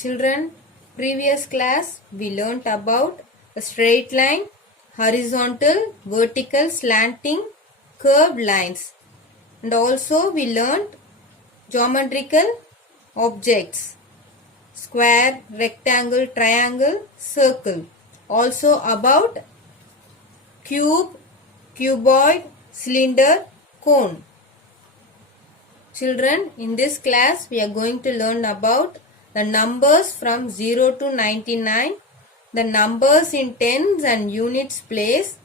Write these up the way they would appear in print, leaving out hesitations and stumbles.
Children, previous class we learnt about a straight line, horizontal, vertical, slanting, curved lines, and also we learnt geometrical objects, square, rectangle, triangle, circle. Also about cube, cuboid, cylinder, cone. Children, in this class we are going to learn about the numbers from 0 to 99, the numbers in tens and units place,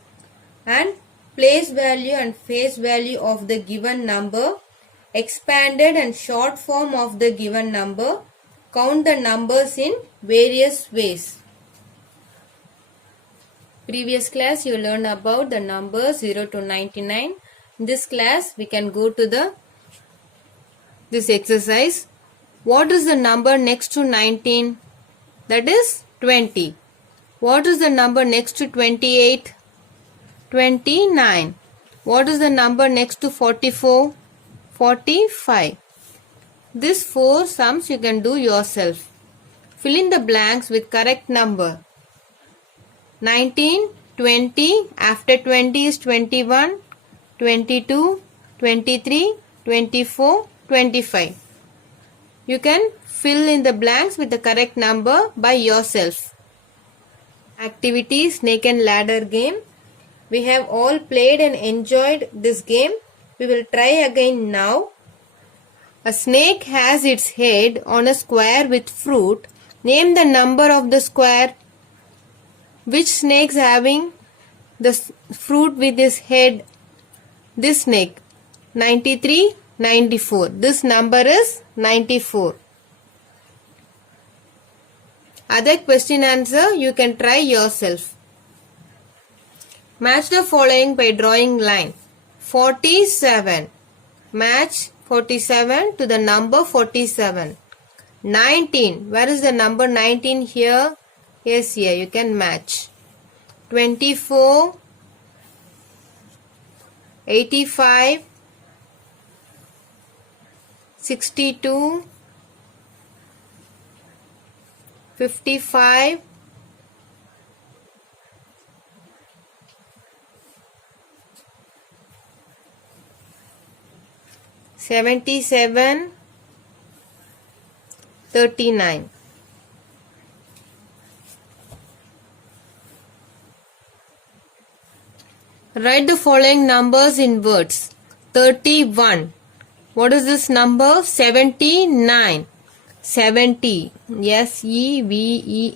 and place value and face value of the given number, expanded and short form of the given number, count the numbers in various ways. Previous class you learned about the numbers 0 to 99. In this class we can go to this exercise. What is the number next to 19? That is 20. What is the number next to 28? 29. What is the number next to 44? 45. These four sums you can do yourself. Fill in the blanks with correct number. 19, 20, after 20 is 21, 22, 23, 24, 25. You can fill in the blanks with the correct number by yourself. Activity snake and ladder game. We have all played and enjoyed this game. We will try again now. A snake has its head on a square with fruit. Name the number of the square. Which snake is having the fruit with his head? This snake. 93, 94. This number is 94. Other question answer you can try yourself. Match the following by drawing line. 47. Match 47 to the number 47. 19. Where is the number 19 here? Yes, here you can match. 24. 85. 62, 55, 77, 39. Write the following numbers in words. 31. What is this number? 79. 70. S-E-V-E-N-T-Y.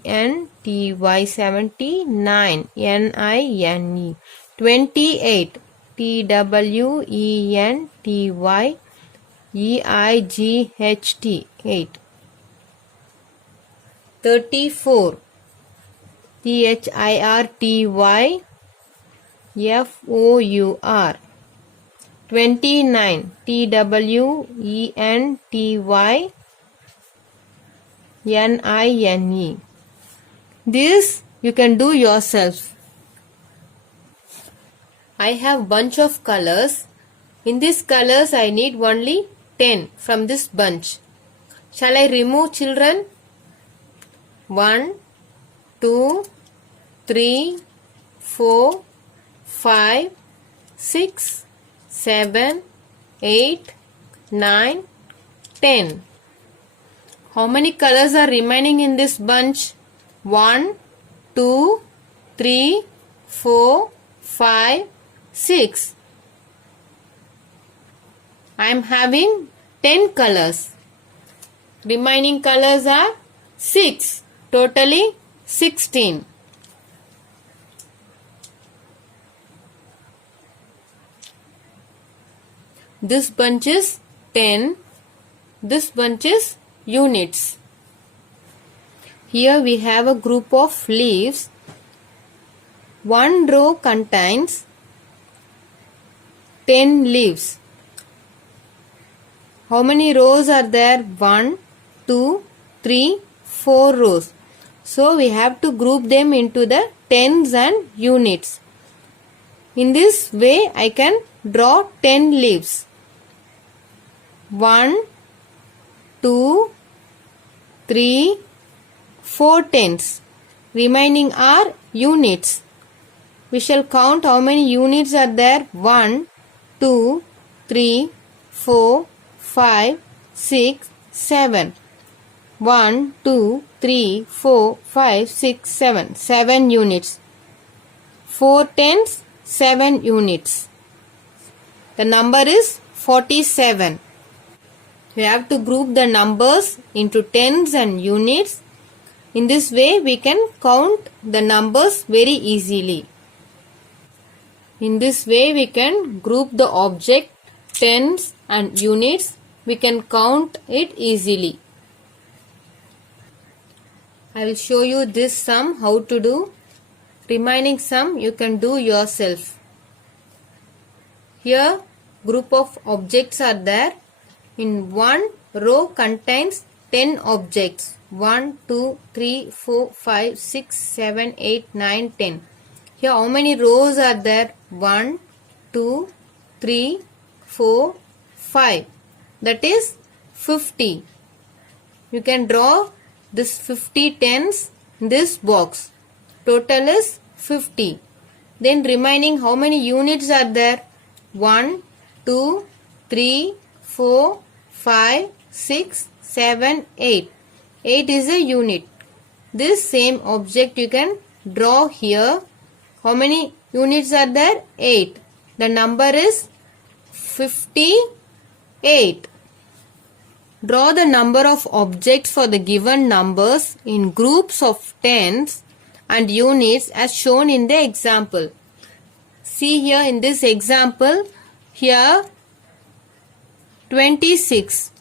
79. N-I-N-E. 28. T-W-E-N-T-Y. E-I-G-H-T. 8. 34. T-H-I-R-T-Y. F-O-U-R. 29. T-W-E-N-T-Y. N-I-N-E. This you can do yourself. I have bunch of colors. In these colors I need only 10 from this bunch. Shall I remove, children? 1, 2, 3, 4, 5, 6, 7, 8, 9, 10. How many colors are remaining in this bunch? 1, 2, 3, 4, 5, 6. I am having 10 colors. Remaining colors are 6. Totally 16. This bunch is 10. This bunch is units. Here we have a group of leaves. One row contains 10 leaves. How many rows are there? 1, 2, 3, 4 rows. So we have to group them into the tens and units. In this way I can draw 10 leaves. 1, 2, 3, 4 tens. Remaining are units. We shall count how many units are there. 1, 2, 3, 4, 5, 6, 7. 1, 2, 3, 4, 5, 6, 7. 7 units. 4 tens, 7 units. The number is 47. We have to group the numbers into tens and units. In this way, we can count the numbers very easily. In this way, we can group the object, tens and units. We can count it easily. I will show you this sum how to do. Remaining sum you can do yourself. Here group of objects are there. In one row contains 10 objects. 1, 2, 3, 4, 5, 6, 7, 8, 9, 10. Here how many rows are there? 1, 2, 3, 4, 5. That is 50. You can draw this 50 tens in this box. Total is 50. Then remaining how many units are there? 1, 2, 3, 4, 5, 6, 7, 8. 8 is a unit. This same object you can draw here. How many units are there? 8. The number is 58. Draw the number of objects for the given numbers in groups of tens and units as shown in the example. See here in this example, here 26.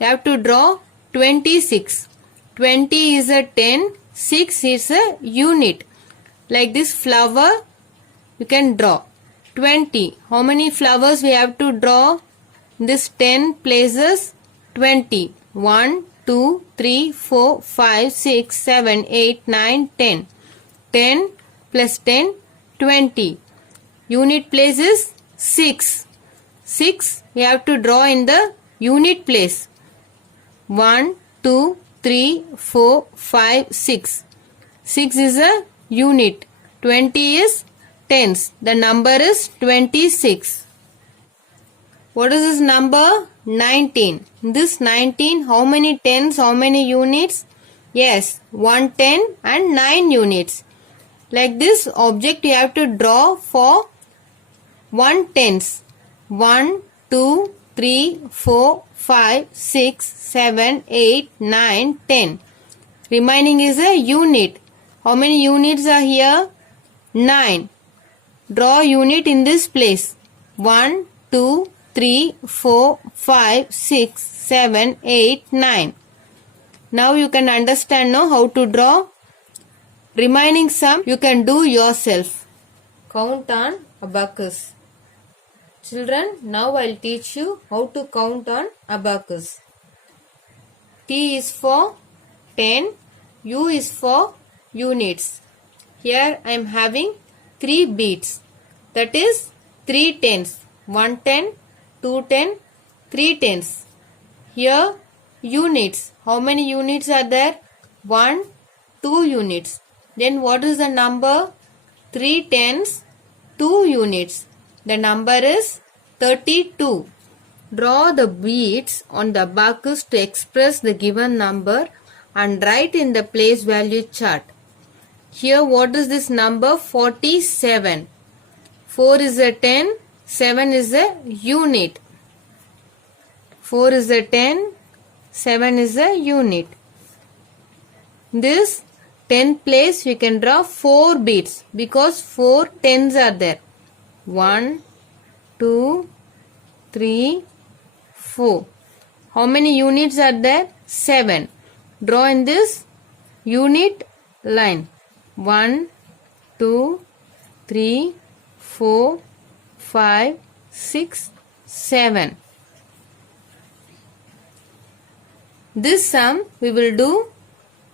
You have to draw 26. 20 is a 10, 6 is a unit. Like this flower, you can draw 20. How many flowers we have to draw? In this 10 places, 20. 1, 2, 3, 4, 5, 6, 7, 8, 9, 10. 10 plus 10, 20. Unit place is 6. 6 we have to draw in the unit place. 1, 2, 3, 4, 5, 6. 6 is a unit. 20 is tens. The number is 26. What is this number? 19. In this 19, how many tens, how many units? Yes, 1 10 and 9 units. Like this object you have to draw for 1 tens. 1, 2, 3, 4, 5, 6, 7, 8, 9, 10. Remaining is a unit. How many units are here? 9. Draw unit in this place. 1, 2, 3, 4, 5, 6, 7, 8, 9. Now you can understand now how to draw. Remaining sum you can do yourself. Count on abacus. Children, now I will teach you how to count on abacus. T is for 10, U is for units. Here I am having 3 beads. That is 3 tens. 1 10, 2 10, 3 tens. Here units. How many units are there? 1, 2 units. Then what is the number? 3 tens, 2 units. The number is 32. Draw the beads on the abacus to express the given number and write in the place value chart. Here what is this number? 47. 4 is a 10, 7 is a unit. 4 is a 10, 7 is a unit. This 10 place we can draw 4 beads because 4 tens are there. 1, 2, 3, 4. How many units are there? 7. Draw in this unit line. 1, 2, 3, 4, 5, 6, 7. This sum we will do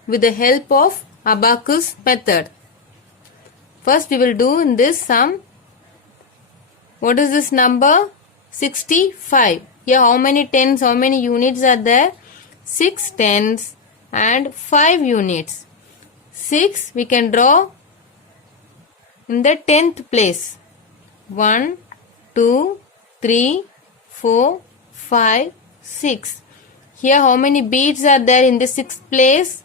with the help of abacus method. First we will do in this sum. What is this number? 65. Here how many tens, how many units are there? 6 tens and 5 units. 6 we can draw in the 10th place. 1, 2, 3, 4, 5, 6. Here how many beads are there in the 6th place?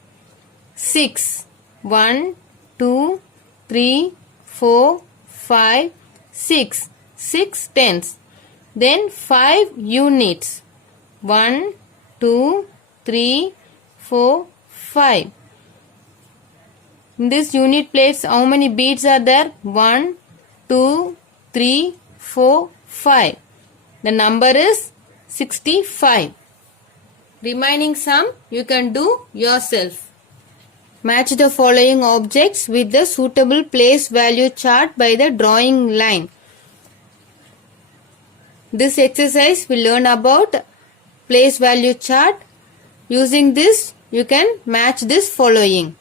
6. 1, 2, 3, 4, 5, 6. 6 tens. Then 5 units. 1, 2, 3, 4, 5. In this unit place, how many beads are there? 1, 2, 3, 4, 5. The number is 65. Remaining sum you can do yourself. Match the following objects with the suitable place value chart by the drawing line. This exercise will learn about place value chart. Using this, you can match this following.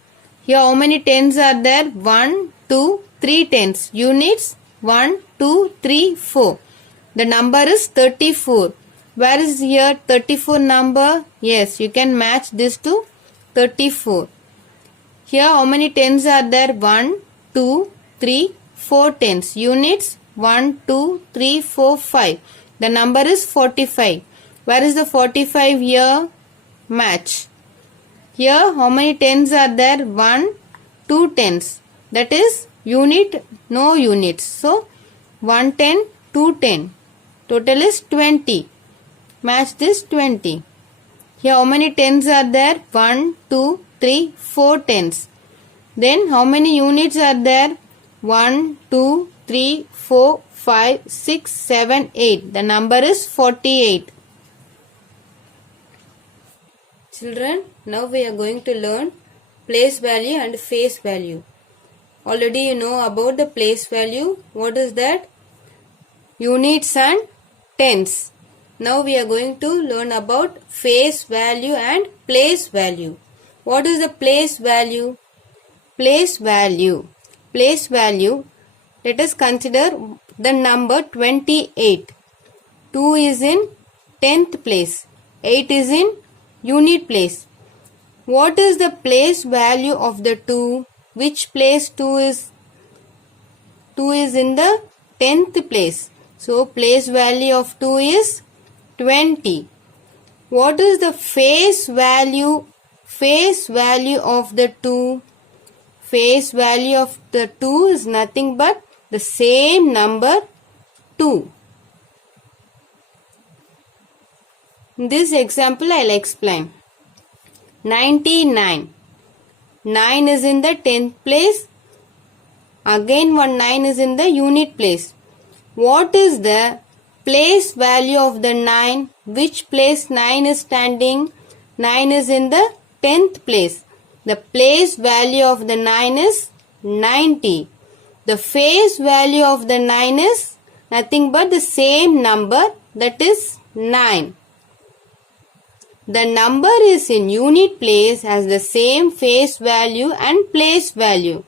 Here how many tens are there? 1, 2, 3 tens. Units 1, 2, 3, 4. The number is 34. Where is here 34 number? Yes, you can match this to 34. Here how many tens are there? 1, 2, 3, 4 tens. Units 1, 2, 3, 4, 5. The number is 45. Where is the 45 here? Match. Here how many tens are there? 1, 2 tens. That is unit, no units. So 1 10, 2 10. Total is 20. Match this 20. Here how many tens are there? 1, 2, 3, 4 tens. Then how many units are there? 1, 2, 3, 4, 5, 6, 7, 8. The number is 48. Children, now we are going to learn place value and face value. Already you know about the place value. What is that? Units and tens. Now we are going to learn about face value and place value. What is the place value? Place value. Place value. Let us consider the number 28. 2 is in 10th place. 8 is in unit place. What is the place value of the 2? Which place 2 is? 2 is in the 10th place. So place value of 2 is 20. What is the face value? Face value of the 2. Face value of the 2 is nothing but the same number 2. In this example, I will explain. 99. 9 is in the 10th place. Again one 9 is in the unit place. What is the place value of the 9? Which place 9 is standing? 9 is in the 10th place. The place value of the 9 is 90. The face value of the 9 is nothing but the same number, that is 9. The number is in unit place has the same face value and place value.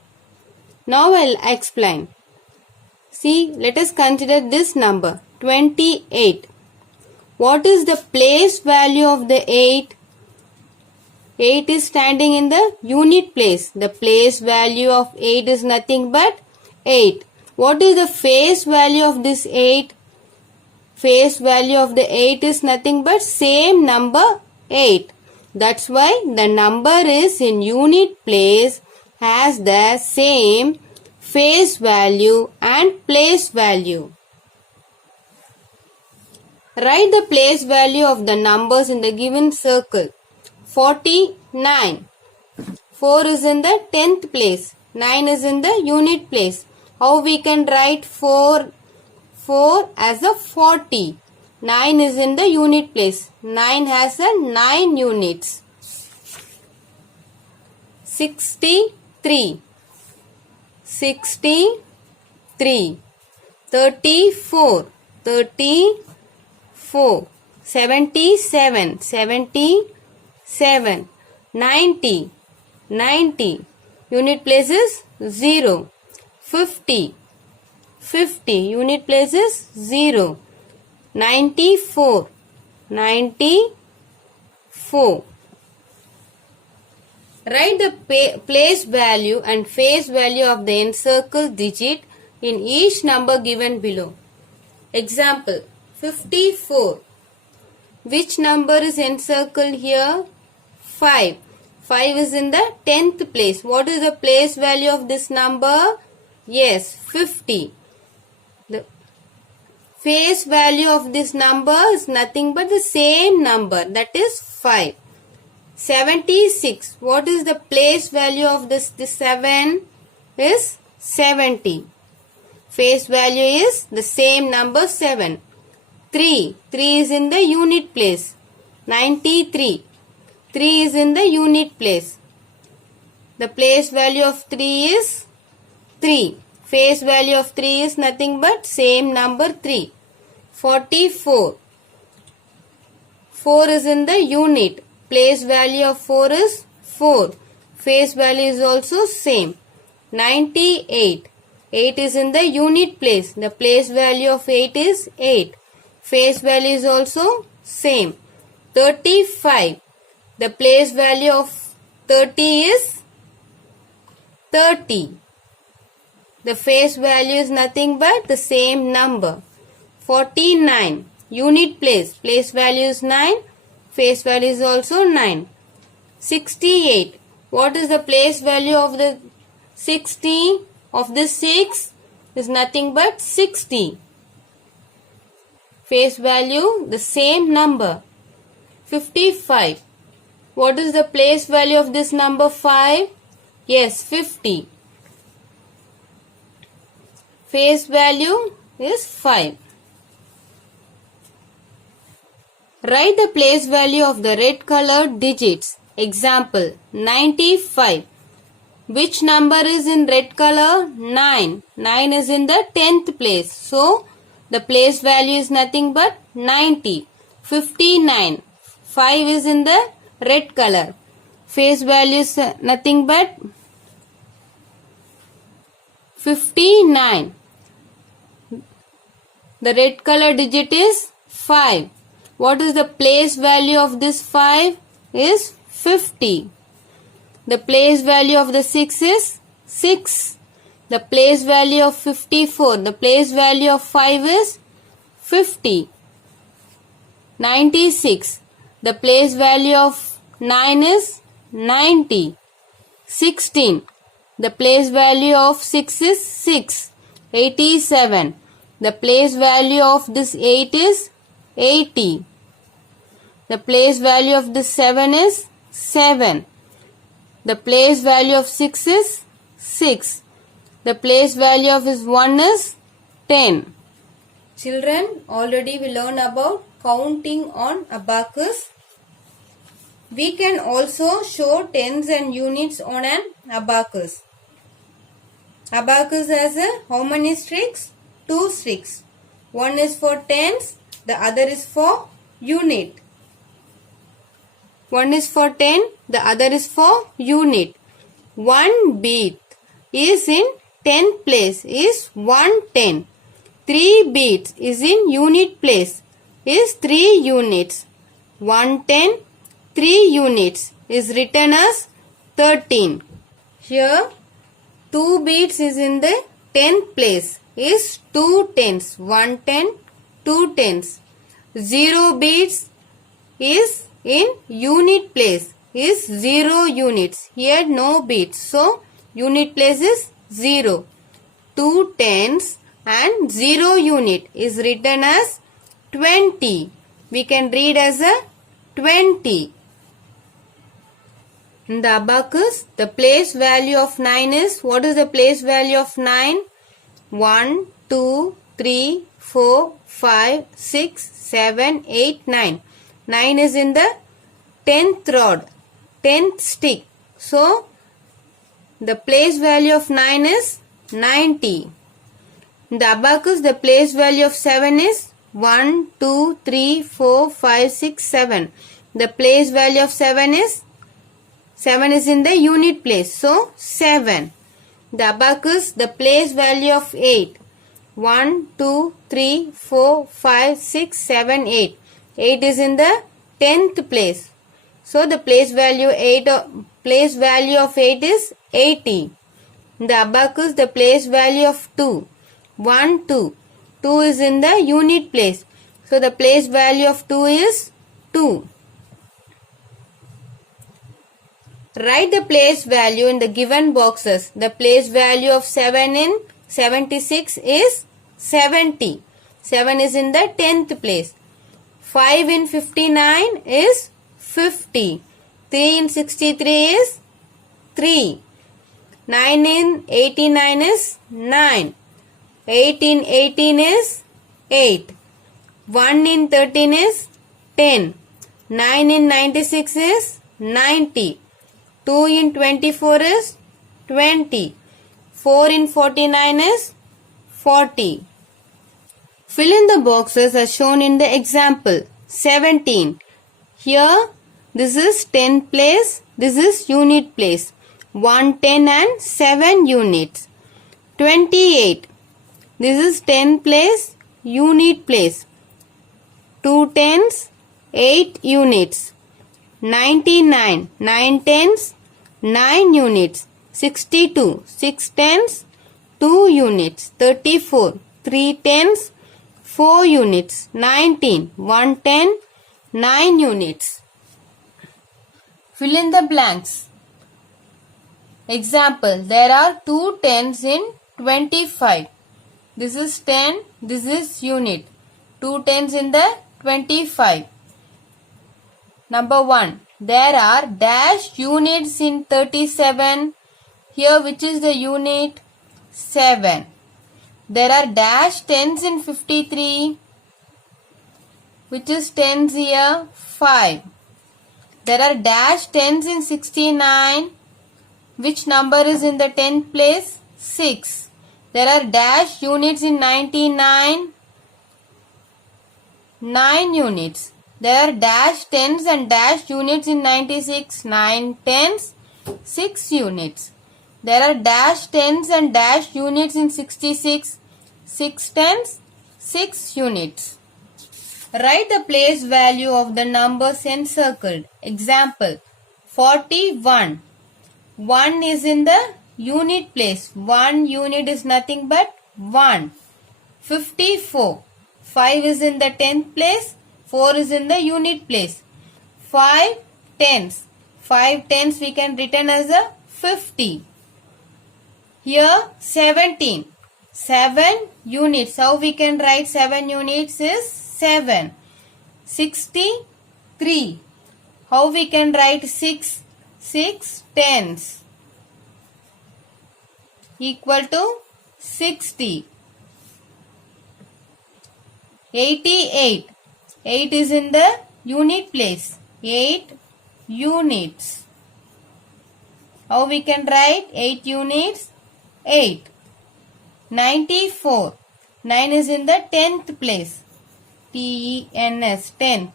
Now I will explain. See, let us consider this number 28. What is the place value of the 8? 8 is standing in the unit place. The place value of 8 is nothing but 8. What is the face value of this 8? Face value of the 8 is nothing but same number 8. That's why the number is in unit place has the same face value and place value. Write the place value of the numbers in the given circle. 49. 4 is in the 10th place. 9 is in the unit place. How we can write 4 as a 40. 9 is in the unit place. 9 has a 9 units. 63. 63. 34. 34. 77. 77. 90. 90. Unit place is 0. 50. 50. Unit place is 0. 94. 94. Write the place value and face value of the encircled digit in each number given below. Example 54. Which number is encircled here? 5. 5 is in the 10th place. What is the place value of this number? Yes, 50. The face value of this number is nothing but the same number, that is 5. 76. What is the place value of this 7? Is 70. Face value is the same number 7. 3. 3 is in the unit place. 93. 3 is in the unit place. The place value of 3 is 3. Face value of 3 is nothing but same number 3. 44. 4 is in the unit. Place value of 4 is 4. Face value is also same. 98. 8 is in the unit place. The place value of 8 is 8. Face value is also same. 35. The place value of 30 is 30. The face value is nothing but the same number. 49. Unit place. Place value is 9. Face value is also 9. 68. What is the place value of the 60? Of the 6 is nothing but 60. Face value the same number. 55. What is the place value of this number 5? Yes, 50. Face value is 5. Write the place value of the red colored digits. Example 95. Which number is in red color? 9. 9 is in the 10th place. So, the place value is nothing but 90. 59. 5 is in the red color. Face value is nothing but 59. The red color digit is 5. What is the place value of this 5? Is 50. The place value of the 6 is 6. The place value of 54. The place value of 5 is 50. 96. The place value of 9 is 90. 16. The place value of 6 is 6. 87. The place value of this 8 is 80. The place value of this 7 is 7. The place value of 6 is 6. The place value of his 1 is 10. Children, already we learned about counting on abacus. We can also show tens and units on an abacus. Abacus has how many sticks? 2 sticks. One is for tens, the other is for unit. One is for 10, the other is for unit. 1 bead is in 10th place is 110. 3 beads is in unit place is 3 units. 110, 3 units is written as 13. Here 2 beads is in the 10th place is 2 tens. 110, 2 tens. 0 beads is in unit place is 0 units. Here no beads. So unit place is 0. 2 tens and 0 unit is written as 20. We can read as a 20. In the abacus, the place value of 9 is, what is the place value of 9? 1, 2, 3, 4, 5, 6, 7, 8, 9. 9 is in the 10th rod, 10th stick. So, the place value of 9 is 90. In the abacus, the place value of 7 is 1, 2, 3, 4, 5, 6, 7. The place value of 7 is in the unit place. So, 7. The abacus, the place value of 8. 1, 2, 3, 4, 5, 6, 7, 8. 8 is in the 10th place. So, the place value 8 place value of 8 is 80. In the abacus, the place value of 2. 1, 2. 2 is in the unit place. So the place value of 2 is 2. Write the place value in the given boxes. The place value of 7 in 76 is 70. 7 is in the 10th place. 5 in 59 is 50. 3 in 63 is 3. 9 in 89 is 9. 8 in 18 is 8. 1 in 13 is 10. 9 in 96 is 90. 2 in 24 is 20. 4 in 49 is 40. Fill in the boxes as shown in the example. 17. Here this is 10th place, this is unit place. 1, 10 and 7 units. 28. This is 10th place, unit place. 2 tens, 8 units. 99, 9 tens, 9 units. 62, 6 tens, 2 units. 34, 3 tens, 4 units. 19, 1 10, 9 units. Fill in the blanks. Example, there are 2 tens in 25. This is 10, this is unit. 2 tens in the 25. Number 1. There are dash units in 37. Here which is the unit? 7. There are dash tens in 53. Which is tens here? 5. There are dash tens in 69. Which number is in the 10th place? 6. There are dash units in 99. 9 units. There are dash tens and dash units in 96. 9 tens, 6 units. There are dash tens and dash units in 66. 6 tens, 6 units. Write the place value of the numbers encircled. Example, 41. 1 is in the unit place. 1 unit is nothing but 1. 54. 5 is in the 10th place. 4 is in the unit place. 5 tens. 5 tens we can written as a 50. Here 17. 7 units. How we can write 7 units is 7. 63. How we can write 6? 6 tens. Equal to 60. 88. 8 is in the unit place. 8 units. How we can write 8 units? 8. 94. 9 is in the 10th place. T-E-N-S, 10.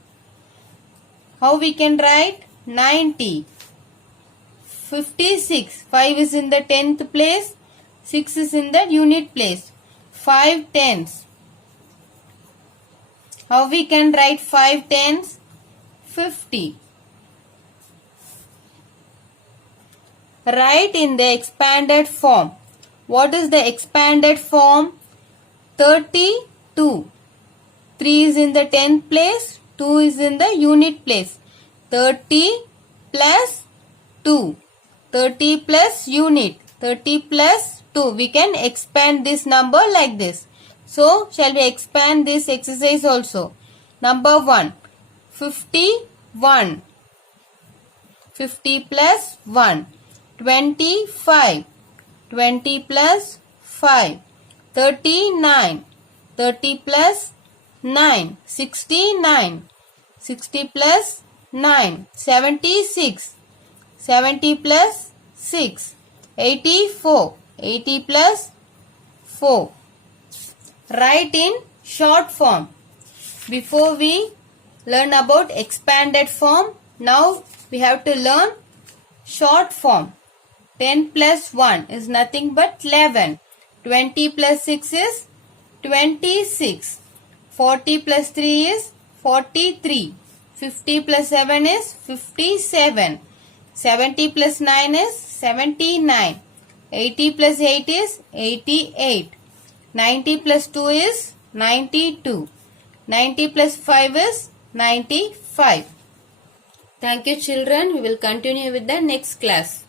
How we can write 90. 56. 5 is in the 10th place. 6 is in the unit place. 5 tens. How we can write 5 tens? 50. Write in the expanded form. What is the expanded form? 32. 3 is in the 10th place. 2 is in the unit place. 30 plus 2. 30 plus unit. 30 plus 2. We can expand this number like this. So, shall we expand this exercise also? Number 1. 51. 50 plus 1. 25. 20 plus 5. 39. 30 plus 9. 69. 60 plus 9. 76. 70 plus 6. 84. 80 plus 4. Write in short form. Before we learn about expanded form, now we have to learn short form. 10 plus 1 is nothing but 11. 20 plus 6 is 26. 40 plus 3 is 43. 50 plus 7 is 57. 70 plus 9 is 79. 80 plus 8 is 88. 90 plus 2 is 92. 90 plus 5 is 95. Thank you children. We will continue with the next class.